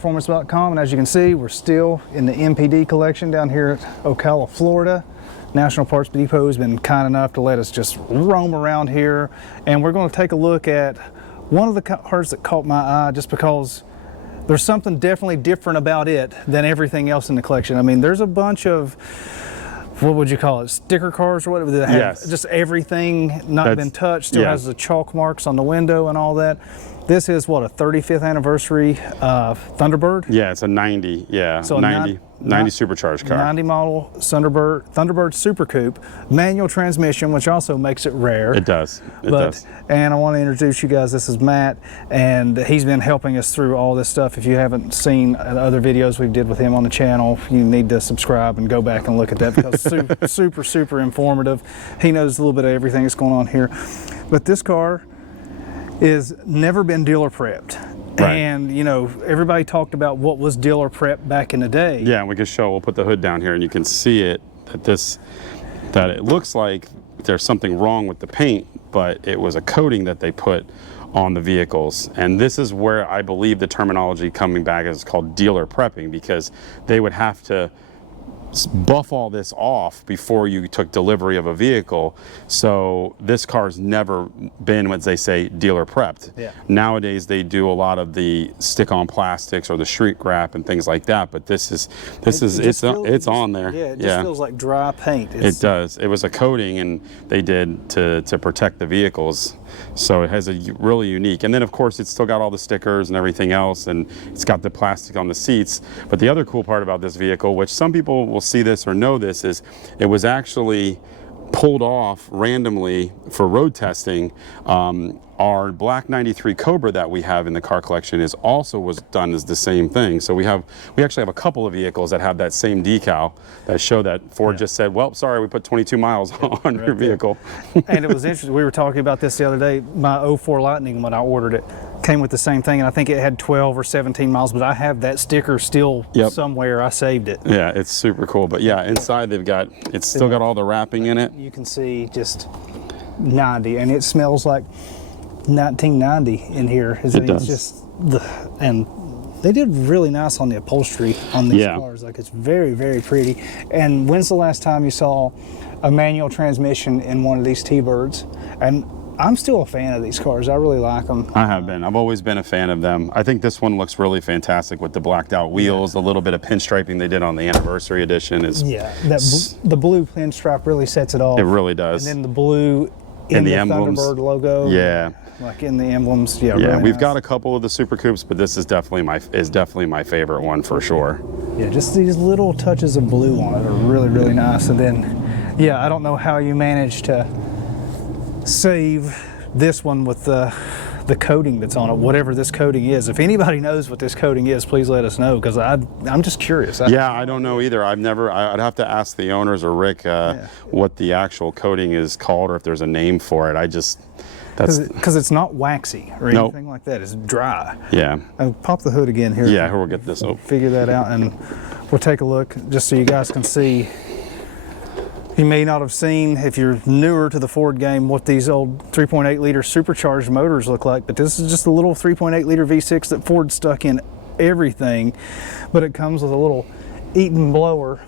SVTPerformance.com, and as you can see, we're still in the MPD collection down here at Ocala, Florida. National Parts Depot has been kind enough to let us just roam around here, and we're going to take a look at one of the cars that caught my eye just because there's something definitely different about it than everything else in the collection. I mean, there's a bunch of, what would you call it, sticker cars or whatever, that have just everything not been touched, still has the chalk marks on the window and all that. This is what, a 35th anniversary Thunderbird? Yeah, it's a 90, yeah, so 90 supercharged car. 90 model Thunderbird Super Coupe, manual transmission, which also makes it rare. It does, it does. And I want to introduce you guys, this is Matt, and he's been helping us through all this stuff. If you haven't seen other videos we did with him on the channel, you need to subscribe and go back and look at that because super informative. He knows a little bit of everything that's going on here. But this car is never been dealer prepped. Right. And you know, everybody talked about what was dealer prep back in the day. Yeah, and we can show, we'll put the hood down here and you can see it, that it looks like there's something wrong with the paint, but it was a coating that they put on the vehicles. And this is where I believe the terminology coming back is called dealer prepping, because they would have to buff all this off before you took delivery of a vehicle. So this car's never been, what they say, dealer prepped. Yeah. Nowadays they do a lot of the stick-on plastics or the shrink wrap and things like that, but it's on there. Yeah, it just feels like dry paint. It does. It was a coating and they did to protect the vehicles. So it has a really unique, and then of course it's still got all the stickers and everything else, and it's got the plastic on the seats. But the other cool part about this vehicle, which some people will see this or know this, is it was actually pulled off randomly for road testing. Our black 93 Cobra that we have in the car collection was done as the same thing. So we actually have a couple of vehicles that have that same decal that show that Ford just said, well, sorry, we put 22 miles on your vehicle. And it was interesting, we were talking about this the other day. My 04 Lightning, when I ordered it, came with the same thing, and I think it had 12 or 17 miles, but I have that sticker still somewhere. I saved it. Yeah, it's super cool. But yeah, inside it's still got all the wrapping in it. You can see just 90, and it smells like 1990 in here. It does. Just and they did really nice on the upholstery on these cars. Like, it's very pretty. And when's the last time you saw a manual transmission in one of these T-Birds? And I'm still a fan of these cars. I really like them. I have been. I've always been a fan of them. I think this one looks really fantastic with the blacked out wheels, a little bit of pinstriping they did on the anniversary edition. The blue pinstripe really sets it off. It really does. And then the blue in the emblems. Thunderbird logo. Yeah. Like in the emblems. Yeah, really we've got a couple of the Super Coupes, but this is definitely my favorite one for sure. Yeah, just these little touches of blue on it are really nice. And then, I don't know how you managed to save this one with the coating that's on it, whatever this coating is. If anybody knows what this coating is, please let us know, because I'm just curious. I don't know either. I'd have to ask the owners or Rick what the actual coating is called, or if there's a name for it. Because it's not waxy or anything like that. It's dry. Yeah. I'll pop the hood again here. Yeah, here, we'll get this. Figure that out, and we'll take a look just so you guys can see. You may not have seen, if you're newer to the Ford game, what these old 3.8 liter supercharged motors look like, but this is just a little 3.8 liter V6 that Ford stuck in everything. But it comes with a little Eaton blower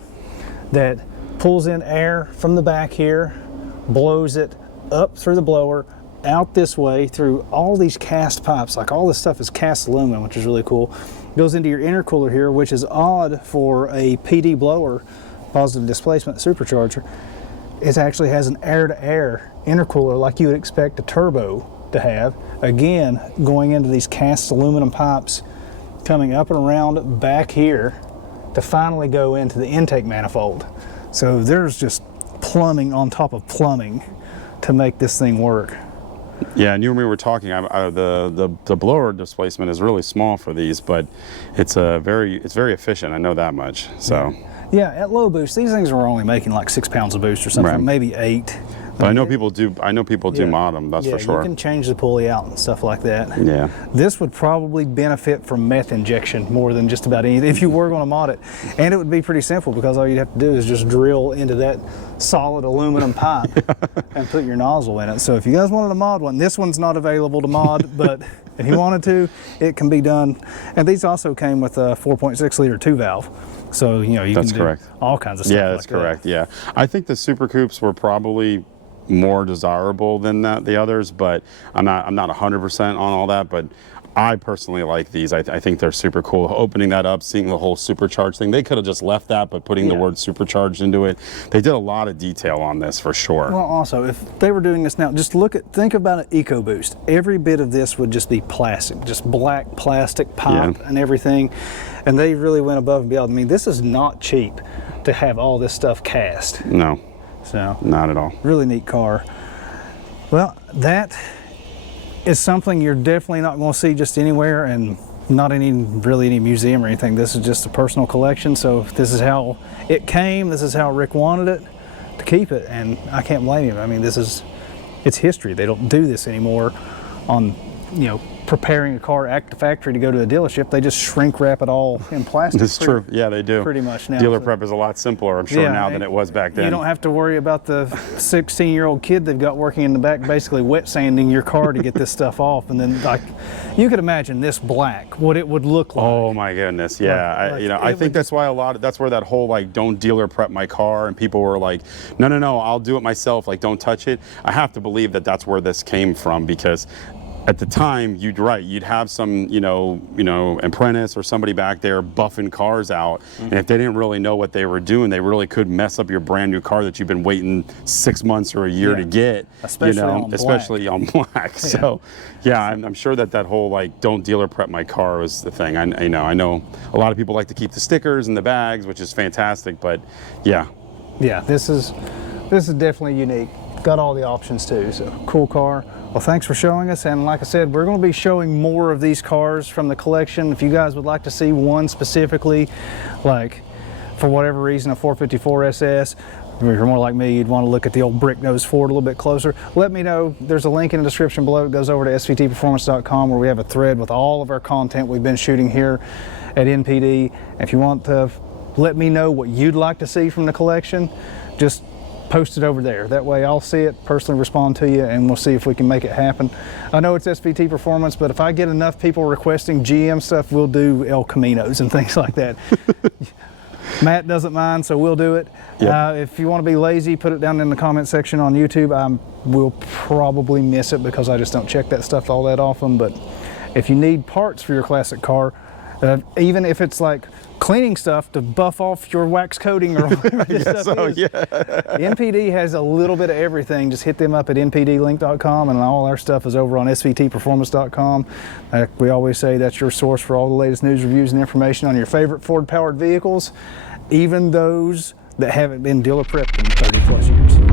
that pulls in air from the back here, blows it up through the blower, out this way through all these cast pipes. Like, all this stuff is cast aluminum, which is really cool. Goes into your intercooler here, which is odd for a PD blower, positive displacement supercharger. It actually has an air-to-air intercooler like you would expect a turbo to have. Again, going into these cast aluminum pipes, coming up and around back here to finally go into the intake manifold. So there's just plumbing on top of plumbing to make this thing work. Yeah, and you and me were talking. The blower displacement is really small for these, but it's very efficient. I know that much. So at low boost, these things are only making like 6 pounds of boost or something, maybe 8. But I know people do. I know people do Yeah. mod them. That's Yeah, for sure. you can change the pulley out and stuff like that. Yeah. This would probably benefit from meth injection more than just about anything if you were going to mod it. And it would be pretty simple because all you'd have to do is just drill into that solid aluminum pipe and put your nozzle in it. So if you guys wanted to mod one, this one's not available to mod, but if you wanted to, it can be done. And these also came with a 4.6 liter 2-valve. So, you know, you That's can do correct. all kinds of stuff. Yeah, that's like correct. That. Yeah, I think the Super Coupes were probably more desirable than the others, but I'm not 100% on all that. But I personally like these. I think they're super cool. Opening that up, seeing the whole supercharged thing. They could have just left that, but putting the word supercharged into it, they did a lot of detail on this for sure. Well, also, if they were doing this now, just think about an EcoBoost. Every bit of this would just be plastic, just black plastic pipe and everything. And they really went above and beyond. I mean, this is not cheap to have all this stuff cast. No, So, not at all. really neat car. Well, that is something you're definitely not going to see just anywhere, and not really any museum or anything. This is just a personal collection. So this is how it came. This is how Rick wanted it to keep it, and I can't blame him. I mean, it's history. They don't do this anymore on, you know, preparing a car at the factory to go to a dealership. They just shrink wrap it all in plastic. It's true. Yeah, they do. Pretty much now. Dealer So- prep is a lot simpler, I'm sure, now than it was back then. You don't have to worry about the 16-year-old kid they've got working in the back basically wet sanding your car to get this stuff off. And then, like, you could imagine this black, what it would look like. Oh my goodness, yeah. I think that's why that's where that whole like don't dealer prep my car, and people were like, no, I'll do it myself, like don't touch it. I have to believe that that's where this came from, because at the time, you'd have some, you know, apprentice or somebody back there buffing cars out, and if they didn't really know what they were doing, they really could mess up your brand new car that you've been waiting 6 months or a year to get, especially on black. So, yeah, I'm sure that whole like don't dealer prep my car was the thing. I know a lot of people like to keep the stickers and the bags, which is fantastic, but yeah. Yeah, this is definitely unique. Got all the options too, so cool car. Well, thanks for showing us, and like I said, we're going to be showing more of these cars from the collection. If you guys would like to see one specifically, like for whatever reason a 454 SS, if you're more like me, you'd want to look at the old brick nose Ford a little bit closer, let me know. There's a link in the description below. It goes over to SVTPerformance.com, where we have a thread with all of our content we've been shooting here at NPD. If you want to let me know what you'd like to see from the collection, just post it over there. That way I'll see it, personally respond to you, and we'll see if we can make it happen. I know it's SVT Performance, but if I get enough people requesting GM stuff, we'll do El Caminos and things like that. Matt doesn't mind, so we'll do it. Yep. If you want to be lazy, put it down in the comment section on YouTube. I will probably miss it because I just don't check that stuff all that often. But if you need parts for your classic car, even if it's like cleaning stuff to buff off your wax coating or whatever this stuff is. Yeah. NPD has a little bit of everything. Just hit them up at npdlink.com, and all our stuff is over on svtperformance.com. Like we always say, that's your source for all the latest news, reviews, and information on your favorite Ford-powered vehicles, even those that haven't been dealer prepped in 30 plus years.